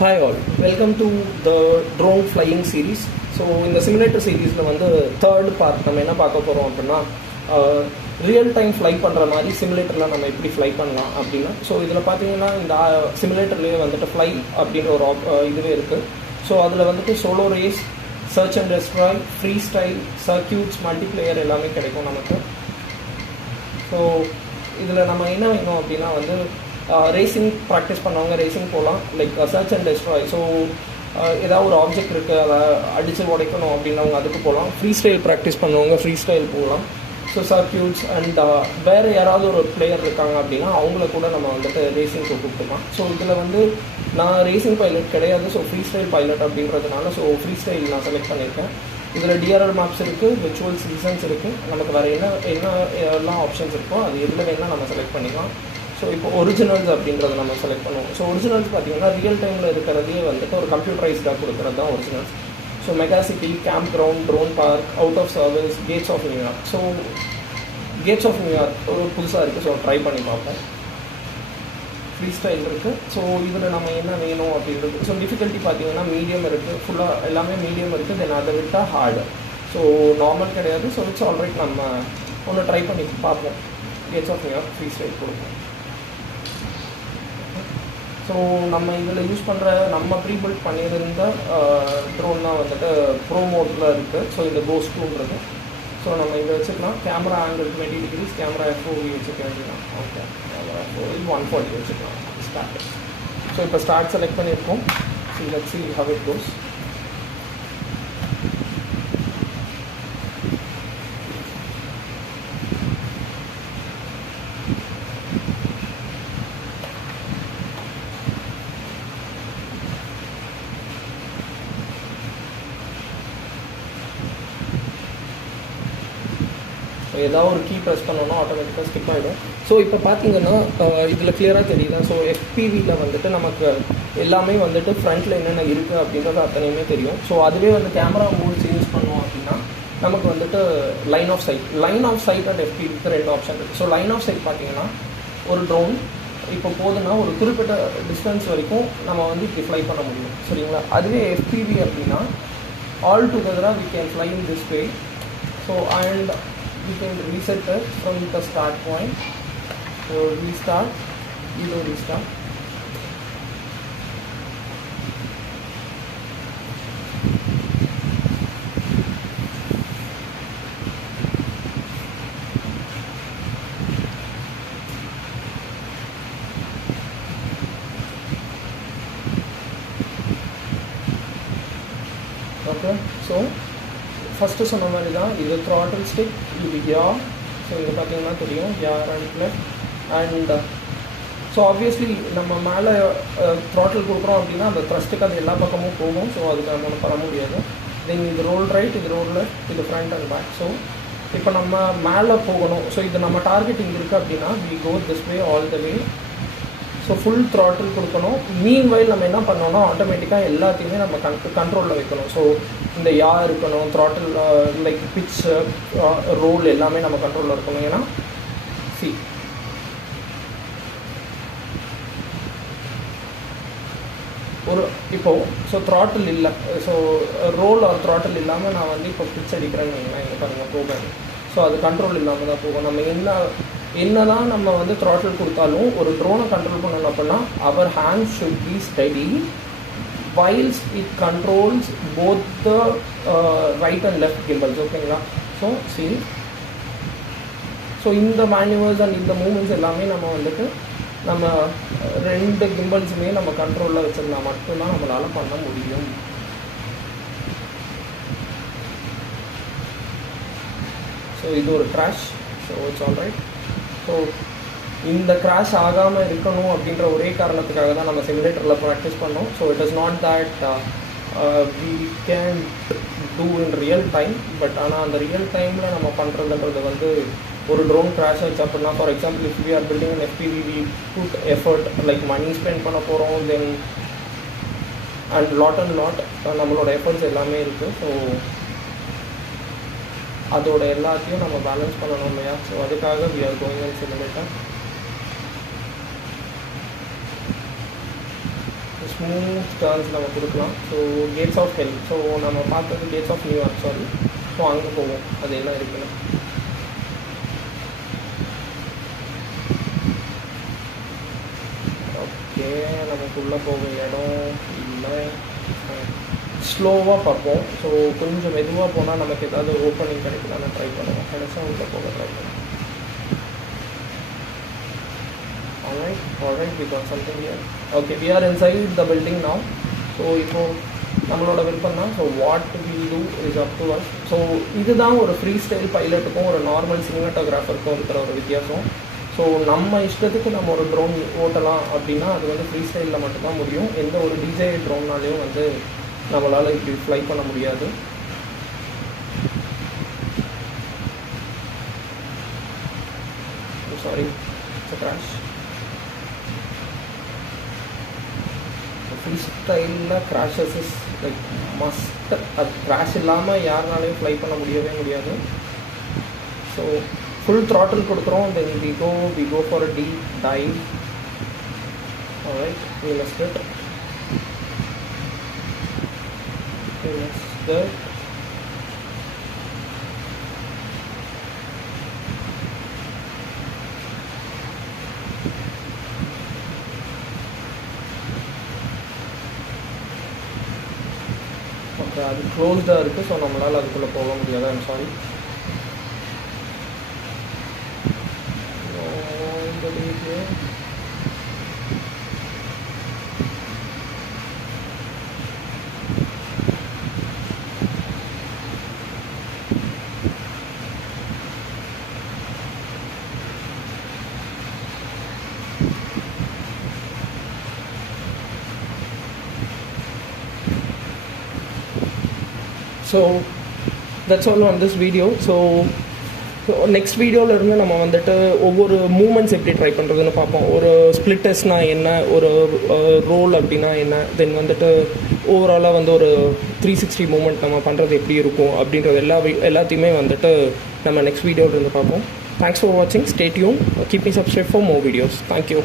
Hi all, welcome to the drone flying series. So in the simulator series வந்து third part நம்ம என்ன பார்க்க போகிறோம் அப்படின்னா ரியல் டைம் ஃப்ளை பண்ணுற மாதிரி சிமுலேட்டரில் நம்ம எப்படி ஃப்ளை பண்ணலாம் அப்படின்னா. ஸோ இதில் பார்த்தீங்கன்னா இந்த சிமுலேட்டர்லேயே வந்துட்டு ஃப்ளை அப்படின்ற ஒரு இதுவே இருக்குது. ஸோ அதில் வந்துட்டு solo race, search and destroy, free style, circuits, multiplayer எல்லாமே கிடைக்கும் நமக்கு. ஸோ இதில் நம்ம என்ன வேணும் அப்படின்னா வந்து ரேசிங் ப்ராக்டிஸ் பண்ணவங்க ரேசிங் போகலாம், like search and destroy. So ஏதாவது ஒரு ஆப்ஜெக்ட் இருக்குது அதை அடித்து உடைக்கணும் அப்படின்னவங்க அதுக்கு போகலாம். ஃப்ரீ ஸ்டைல் ப்ராக்டிஸ் பண்ணவங்க ஃப்ரீ ஸ்டைல் போகலாம். ஸோ சர்க்கியூட்ஸ் அண்ட் வேறு யாராவது ஒரு பிளேயர் இருக்காங்க அப்படின்னா அவங்கள கூட நம்ம வந்துட்டு ரேசிங்க்கு கூப்பிட்டுக்கலாம். ஸோ இதில் வந்து நான் ரேசிங் பைலட் கிடையாது, ஸோ ஃப்ரீ ஸ்டைல் பைலட் அப்படின்றதுனால ஸோ ஃப்ரீ ஸ்டைல் நான் செலக்ட் பண்ணியிருக்கேன். இதில் டிஆர்எல் மேப்ஸ் இருக்குது, விர்ச்சுவல் சீசன்ஸ் இருக்குது, நமக்கு வேறு என்ன எல்லாம் ஆப்ஷன்ஸ் இருக்கோ அது எதில் வேணால் நம்ம செலக்ட் பண்ணிக்கலாம். ஸோ இப்போ ஒரிஜினல்ஸ் அப்படின்றத நம்ம செலக்ட் பண்ணுவோம். ஸோ ஒரிஜினல்ஸ் பார்த்தீங்கன்னா ரியல் டைமில் இருக்கிறதே வந்துட்டு ஒரு கம்ப்யூட்டரைஸ்டாக கொடுக்குறது தான் originals. So megacity, camp ground, drone park, out of service, gates of New York. So gates of New York ஒரு புதுசாக இருக்குது, ஸோ ட்ரை பண்ணி பார்ப்போம். ஃப்ரீ ஸ்டைல் இருக்குது. ஸோ இதில் நம்ம என்ன வேணும் அப்படின்றது. ஸோ டிஃபிகல்ட்டி பார்த்தீங்கன்னா மீடியம் இருக்குது, ஃபுல்லாக எல்லாமே மீடியம் இருக்குது. தென் அதை விட்டால் ஹார்டு. ஸோ நார்மல் கிடையாது. ஸோ இட்ஸ் ஆல்ரைட், நம்ம ஒன்று ட்ரை பண்ணி பார்ப்போம். Gates of New York free style கொடுப்போம். ஸோ நம்ம இதில் யூஸ் பண்ணுற நம்ம ப்ரீபில்ட் பண்ணியிருந்த ட்ரோன் தான் வந்துட்டு ப்ரோ மோட்டில் இருக்குது. ஸோ இந்த கோஸ்ட் 2ன்றது. ஸோ நம்ம இதை வச்சுக்கலாம். Camera angle 20 degrees, camera FOV வச்சுக்க வேண்டியதான். ஓகே, கேமரா FOV 140 வச்சுக்கலாம். ஸ்டார்ட். ஸோ இப்போ ஸ்டார்ட் செலக்ட் பண்ணியிருக்கோம். So let's see how it goes. ஏதாவது ஒரு கீ ப்ரெஸ் பண்ணோன்னா ஆட்டோமேட்டிக்காக ஸ்கிப் ஆகிடும். ஸோ இப்போ பார்த்தீங்கன்னா இதில் கிளியராக தெரியல. ஸோ FPVயில் வந்துட்டு நமக்கு எல்லாமே வந்துட்டு ஃப்ரண்ட்டில் என்னென்ன இருக்குது அப்படின்றது அத்தனையுமே தெரியும். ஸோ அதுவே வந்து கேமரா மோட் சேஞ்ச் பண்ணோம் அப்படின்னா நமக்கு வந்துட்டு லைன் ஆஃப் சைட் அண்ட் FPVக்கு 2 ஆப்ஷன் இருக்குது. ஸோ லைன் ஆஃப் சைட் பார்த்தீங்கன்னா ஒரு ட்ரோன் இப்போ போதுன்னா ஒரு குறிப்பிட்ட டிஸ்டன்ஸ் வரைக்கும் நம்ம வந்து இப்படி ஃப்ளை பண்ண முடியும், சரிங்களா. அதுவே FPV அப்படின்னா all டுகெதராக we can fly in this way. So and we can reset it from the start point. So restart, restart. Okay, so first சொன்ன மாதிரி தான் இது த்ராட்டில் ஸ்டிக், இது யார். ஸோ இது பார்த்தீங்கன்னா தெரியும் யார் and left. And so obviously நம்ம மேலே த்ராட்டில் கொடுக்குறோம் அப்படின்னா அந்த த்ரஸ்ட்டுக்கு அது எல்லா பக்கமும் போகும். ஸோ அதுக்கு நம்ம பண்ண முடியாது. தென் இது ரோல் ரைட், இது ரோல் லெஃப்ட், இது ஃப்ரண்ட் அண்ட் பேக். ஸோ இப்போ நம்ம மேலே போகணும். ஸோ இது நம்ம டார்கெட் இங்கே இருக்குது அப்படின்னா we go this way all the way. So full throttle கொடுக்கணும். மீன் வைல் நம்ம என்ன பண்ணோம்னா ஆட்டோமேட்டிக்காக எல்லாத்தையுமே நம்ம கண்ட்ரோலில் வைக்கணும். ஸோ இந்த இருக்கணும், த்ராட்டில் லைக் பிட்ச், ரோல் எல்லாமே நம்ம கண்ட்ரோலில் இருக்கணும். ஏன்னா ஒரு இப்போது ஸோ த்ராட்டில் இல்லை, ஸோ ரோல் ஆர் த்ராட்டில் இல்லாமல் நான் வந்து இப்போ பிட்ச் அடிக்கிறேன்னு வைங்களேன், இங்கே பாருங்கள் ப்ரோக்ராம். ஸோ அது கண்ட்ரோல் இல்லாமல் தான் போகும். நம்ம என்னதான் நம்ம வந்து த்ராட்டில் கொடுத்தாலும் ஒரு ட்ரோனை கண்ட்ரோல் பண்ணணும் அப்படின்னா அவர் hand should be steady whilst it controls both the right and left gimbals. ஓகேங்களா. ஸோ சரி, ஸோ இந்த மேனுவல்ஸ் அண்ட் இந்த மூமெண்ட்ஸ் எல்லாமே நம்ம வந்துட்டு நம்ம 2 கிம்பல்ஸுமே நம்ம கண்ட்ரோலில் வச்சுருந்தா மட்டும்தான் நம்மளால் பண்ண முடியும். ஸோ இது ஒரு crash. So it's all right. So இந்த கிராஷ் ஆகாமல் இருக்கணும் அப்படின்ற ஒரே காரணத்துக்காக தான் நம்ம சிமுலேட்டரில் ப்ராக்டிஸ் பண்ணோம். So it is not that we can do in real time. But ஆனால் அந்த ரியல் டைமில் நம்ம பண்ணுறதுன்றது வந்து ஒரு ட்ரோன் கிராஷ் ஆச்சு அப்படின்னா, for example if we are building an FPV, we put effort like money spend பண்ண போகிறோம். தென் அண்ட் லாட் நம்மளோட எஃபர்ட்ஸ் எல்லாமே இருக்குது. ஸோ அதோட எல்லாத்தையும் நம்ம பேலன்ஸ் பண்ணணும் இல்லையா. ஸோ அதுக்காக we are going in simulator. Smooth turns நம்ம கொடுக்கலாம். So gates of hell, so நம்ம பார்த்தது gates of New York, sorry. So அங்கே போவோம், அது என்ன இருக்குன்னு. ஓகே, நமக்குள்ளே போக இடம் இல்லை, ஸ்லோவாக பார்ப்போம். ஸோ கொஞ்சம் மெதுவாக போனால் நமக்கு ஏதாவது ஓப்பனிங் கிடைக்கலான்னு ட்ரை பண்ணுவோம். கடைசியாக உள்ளே போக ட்ரை பண்ணுவோம். Alright, we got something here. Okay, we are inside the building now. So இப்போ நம்மளோட விருப்பம் தான். So what we do is up to us. So இதுதான் ஒரு ஃப்ரீ ஸ்டைல் பைலட்டுக்கும் ஒரு நார்மல் சினிமாட்டோகிராஃபருக்கும் இருக்கிற ஒரு வித்தியாசம். ஸோ நம்ம இஷ்டத்துக்கு நம்ம ஒரு ட்ரோன் ஓட்டலாம் அப்படின்னா அது வந்து ஃப்ரீ ஸ்டைலில் மட்டும்தான் முடியும். எந்த ஒரு டிஜே ட்ரோன்னாலையும் வந்து நம்மளால் இப்படி ஃப்ளை பண்ண முடியாது. Sorry, it's crash. ஃப்ரீ ஸ்டைலில் கிராஷஸ் இஸ் லைக் மஸ்ட். அது கிராஷ் இல்லாமல் யாருனாலையும் ஃப்ளை பண்ண முடியவே முடியாது. ஸோ ஃபுல் த்ராட்டில் கொடுக்குறோம். தென் we go for a deep dive. Alright, we missed it. Okay, அது க்ளோஸ்டாக இருக்குது. ஸோ நம்மளால் அதுக்குள்ளே போக முடியாது. I'm sorry. So that's all on this video. So next வீடியோவில் இருந்து நம்ம வந்துட்டு ஒவ்வொரு மூமெண்ட்ஸ் எப்படி ட்ரை பண்ணுறதுன்னு பார்ப்போம். ஒரு ஸ்ப்ளிட்டர்ஸ்னால் என்ன, ஒரு ரோல் அப்படின்னா என்ன, தென் வந்துட்டு ஓவராலாக வந்து ஒரு 360 மூமெண்ட் நம்ம பண்ணுறது எப்படி இருக்கும் அப்படின்றது எல்லாத்தையுமே வந்துட்டு நம்ம நெக்ஸ்ட் வீடியோவில் இருந்து பார்ப்போம். தேங்க்ஸ் ஃபார் வாட்சிங். Stay tune. Keep me subscribe for more videos. Thank you.